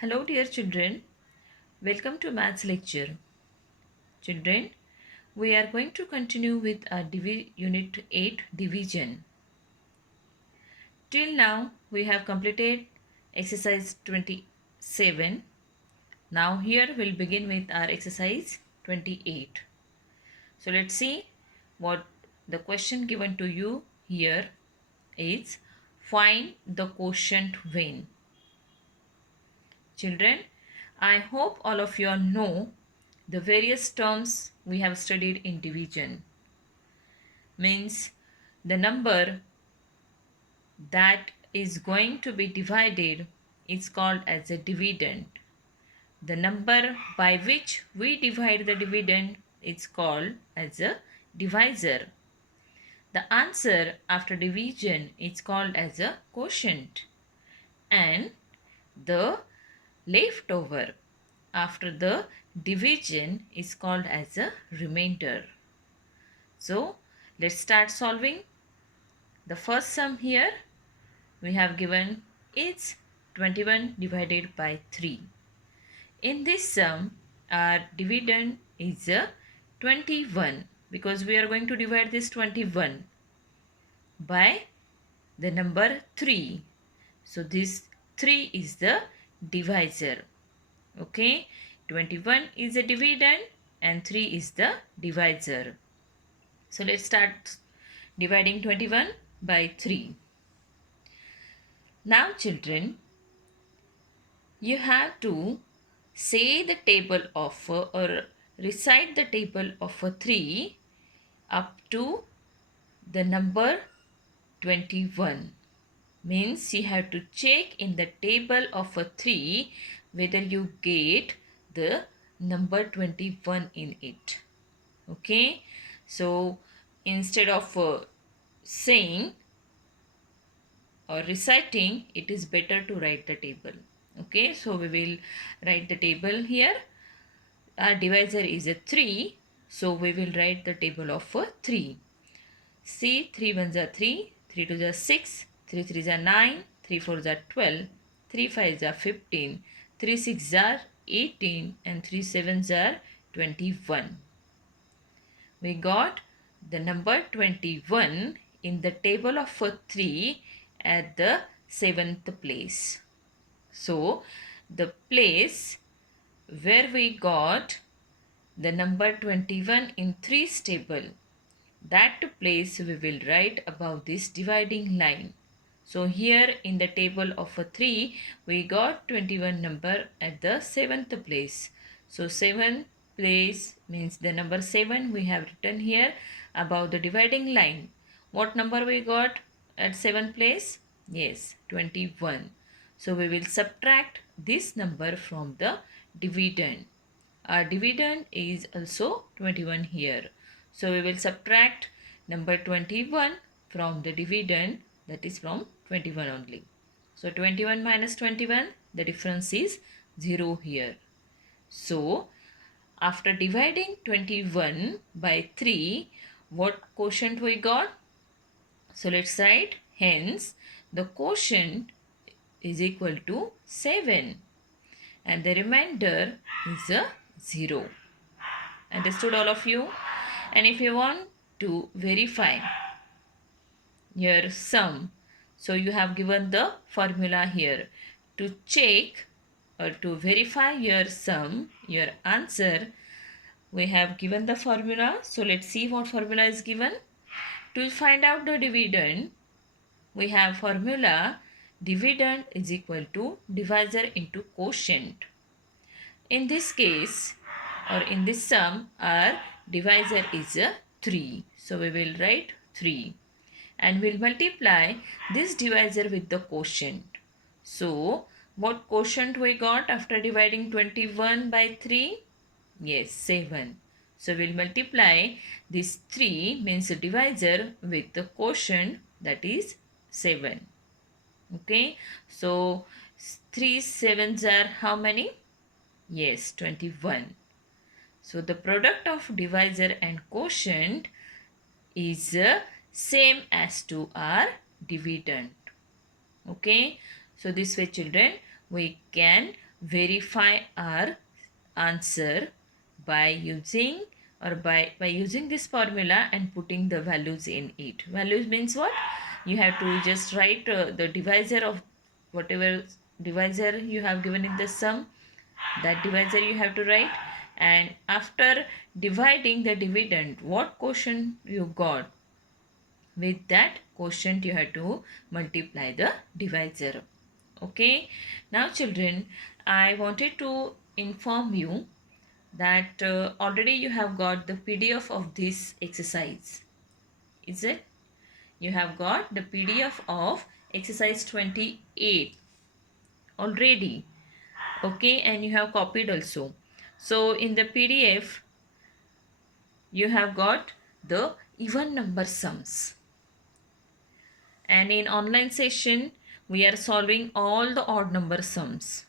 Hello dear children, welcome to maths lecture. Children, we are going to continue with our unit 8 division. Till now we have completed exercise 27. Now here we'll begin with our exercise 28. So let's see what the question given to you here is. Find the quotient when. Children, I hope all of you all know the various terms we have studied in division. Means the number that is going to be divided is called as a dividend. The number by which we divide the dividend is called as a divisor. The answer after division is called as a quotient. And the leftover after the division is called as a remainder. So let's start solving. The first sum here we have given is 21 divided by 3. In this sum our dividend is 21 because we are going to divide this 21 by the number 3. So this 3 is the divisor. Okay, 21 is a dividend and 3 is the divisor. So let's start dividing 21 by 3. Now children, you have to say the table of or recite the table of 3 up to the number 21. Means you have to check in the table of 3 whether you get the number 21 in it. Okay, so instead of saying or reciting, it is better to write the table. Okay, so we will write the table here. Our divisor is a 3, so we will write the table of 3. See, 3 ones are 3, 3 twos are 6, 3 threes are 9, 3 fours are 12, 3 fives are 15, 3 sixes are 18 and 3 sevens are 21. We got the number 21 in the table of 3 at the 7th place. So the place where we got the number 21 in 3's table, that place we will write above this dividing line. So here in the table of 3 we got 21 number at the 7th place. So 7th place means the number 7 we have written here above the dividing line. What number we got at 7th place? Yes, 21. So we will subtract this number from the dividend. Our dividend is also 21 here. So we will subtract number 21 from the dividend, that is from 21 only. So 21 minus 21, the difference is 0 here. So after dividing 21 by 3, what quotient we got? So let's write, hence the quotient is equal to 7 and the remainder is a 0. Understood all of you? And if you want to verify your sum, so you have given the formula here to check or to verify your sum, your answer. We have given the formula. So let's see what formula is given. To find out the dividend, we have formula dividend is equal to divisor into quotient. In this case or in this sum, our divisor is a 3. So we will write 3 and we'll multiply this divisor with the quotient. So what quotient we got after dividing 21 by 3? Yes, 7. So we'll multiply this 3 means divisor with the quotient, that is 7. Okay, so 3 sevens are how many? Yes, 21. So the product of divisor and quotient is same as to our dividend. Okay, so this way children we can verify our answer by using using this formula and putting the values in it. Values means what? You have to just write the divisor of whatever divisor you have given in the sum. That divisor you have to write, and after dividing the dividend, what quotient you got, with that quotient you have to multiply the divisor. Okay, now children, I wanted to inform you that already you have got the PDF of this exercise. Is it? You have got the PDF of exercise 28 already. Okay, and you have copied also. So in the PDF you have got the even number sums, and in online session we are solving all the odd number sums.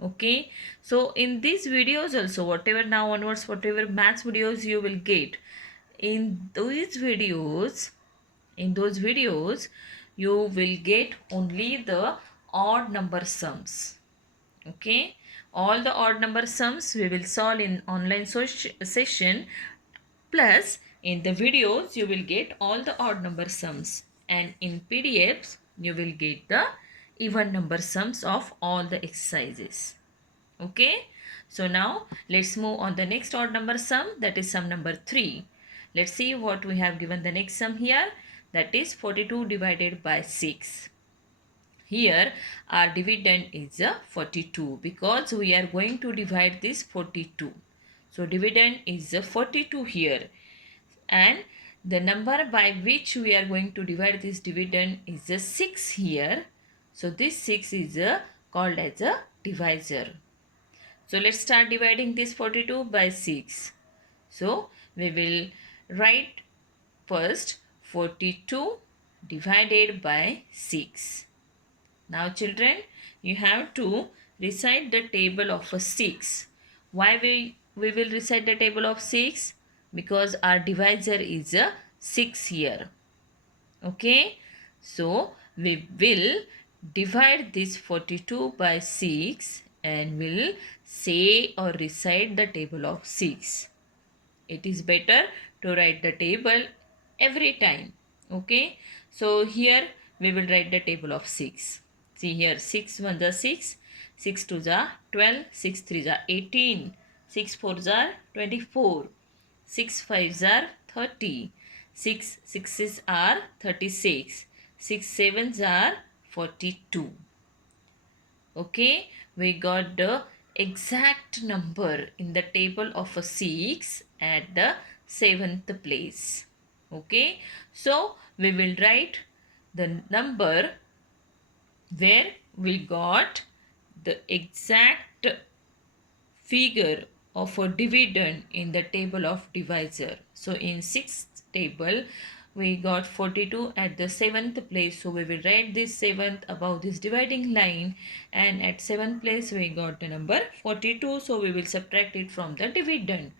Okay, so in these videos also, whatever now onwards, whatever maths videos you will get, in those videos you will get only the odd number sums. Okay, all the odd number sums we will solve in online session, plus in the videos you will get all the odd number sums, and in PDFs you will get the even number sums of all the exercises. Okay, so now let's move on the next odd number sum, that is sum number 3. Let's see what we have given the next sum here, that is 42 divided by 6. Here our dividend is 42 because we are going to divide this 42. So dividend is 42 here, and the number by which we are going to divide this dividend is a 6 here. So this 6 is called as a divisor. So let's start dividing this 42 by 6. So we will write first 42 divided by 6. Now children, you have to recite the table of a 6. Why we will recite the table of 6? Because our divisor is a 6 here. Okay, so we will divide this 42 by 6 and will say or recite the table of 6. It is better to write the table every time. Okay, so here we will write the table of 6. See here, 6 1 is 6, 6 2 is 12, 6 3 is 18, 6 4 is 24, 6 5 is 30, 6 6s are 36, 6 7s are 42. Okay, we got the exact number in the table of a 6 at the 7th place. Okay, so we will write the number where we got the exact figure of a dividend in the table of divisor. So in 6th table we got 42 at the 7th place. So we will write this 7th above this dividing line, and at 7th place we got the number 42. So we will subtract it from the dividend.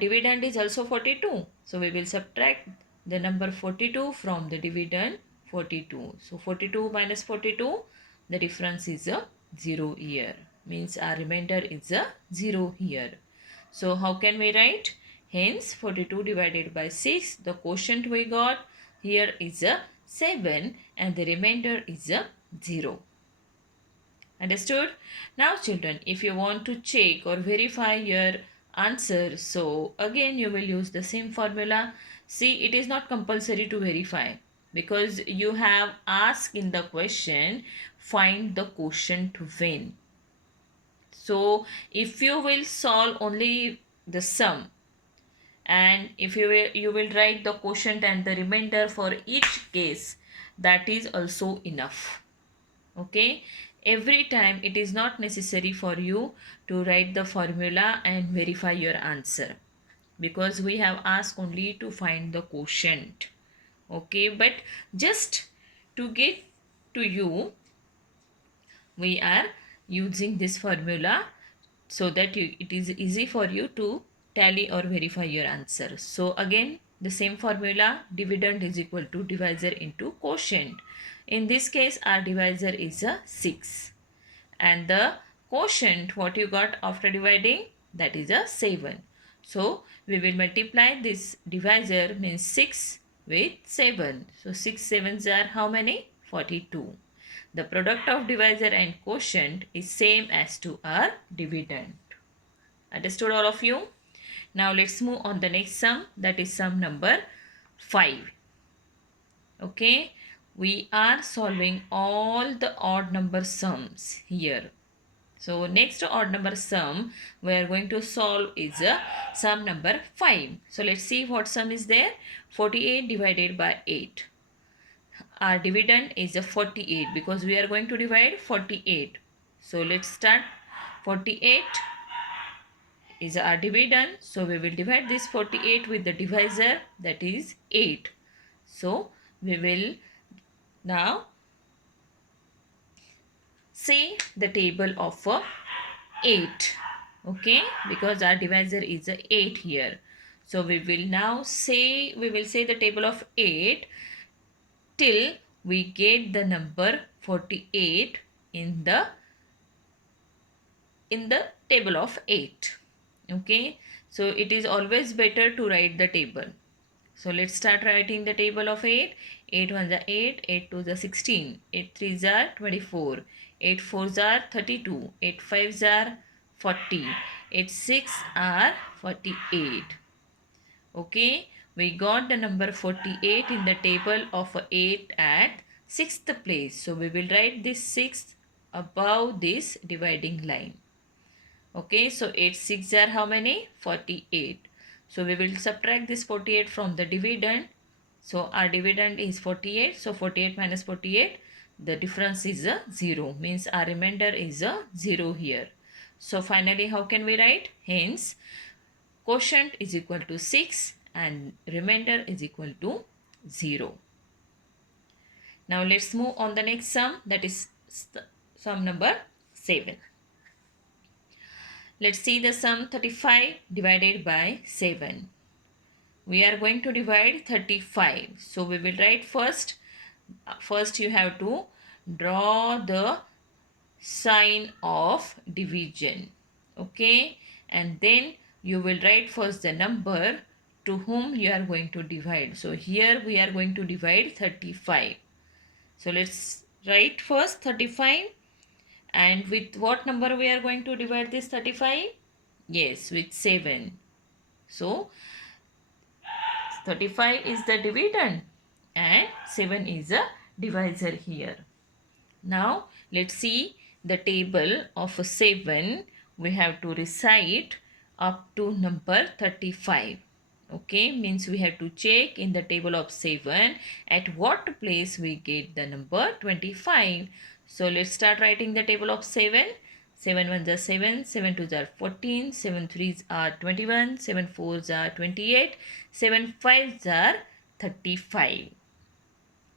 Dividend is also 42. So we will subtract the number 42 from the dividend 42. So 42 minus 42, the difference is a 0 here. Means our remainder is a 0 here. So how can we write? Hence 42 divided by 6, the quotient we got here is a 7 and the remainder is a 0. Understood? Now children, if you want to check or verify your answer, so again you will use the same formula. See, it is not compulsory to verify because you have asked in the question, find the quotient when. So if you will solve only the sum, and if you will write the quotient and the remainder for each case, that is also enough. Okay, every time it is not necessary for you to write the formula and verify your answer, because we have asked only to find the quotient. Okay, but just to get to you, we are using this formula so that it is easy for you to tally or verify your answer. So again, the same formula, dividend is equal to divisor into quotient. In this case, our divisor is a 6 and the quotient, what you got after dividing, that is a 7. So we will multiply this divisor, means 6 with 7. So 6 sevens are how many? 42. The product of divisor and quotient is same as to our dividend. Understood all of you? Now let's move on the next sum, that is sum number 5. Okay, we are solving all the odd number sums here. So next odd number sum we are going to solve is sum number 5. So let's see what sum is there. 48 divided by 8. Our dividend is a 48 because we are going to divide 48. So let's start. 48 is our dividend. So we will divide this 48 with the divisor, that is 8. So we will now say the table of 8. Okay, because our divisor is a 8 here. So we will now say, the table of 8 till we get the number 48 in the table of 8. Okay, so it is always better to write the table. So let's start writing the table of 8. 8 1s are 8, 8 2s are 16, 8 3s are 24, 8 4s are 32, 8 5s are 40, 8 6 are 48. Okay, we got the number 48 in the table of 8 at 6th place. So we will write this 6 above this dividing line. Okay, so 8 6 are how many? 48. So we will subtract this 48 from the dividend. So our dividend is 48. So 48 minus 48, the difference is a 0. Means our remainder is a 0 here. So finally how can we write? Hence quotient is equal to 6 and remainder is equal to 0. Now let's move on the next sum, that is sum number 7. Let's see the sum 35 divided by 7. We are going to divide 35. So we will write first you have to draw the sign of division. Okay, and then you will write first the number to whom you are going to divide. So here we are going to divide 35. So let's write first 35. And with what number we are going to divide this 35? Yes, with 7. So 35 is the dividend and 7 is a divisor here. Now let's see the table of 7. We have to recite up to number 35. Okay, means we have to check in the table of 7 at what place we get the number 25. So let's start writing the table of 7. 7 1s are 7, 7 2s are 14, 7 3s are 21, 7 4s are 28, 7 5s are 35.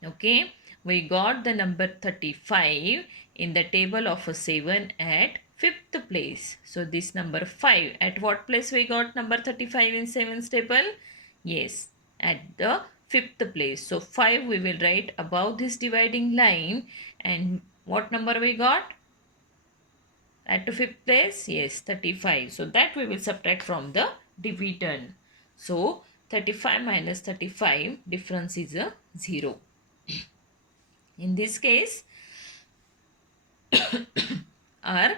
Okay, we got the number 35 in the table of a 7 at 5th place. So this number 5, at what place we got number 35 in 7's table? Yes, at the 5th place. So 5 we will write above this dividing line, and what number we got? At the 5th place? Yes, 35. So that we will subtract from the dividend. So 35 minus 35, difference is a 0. In this case, our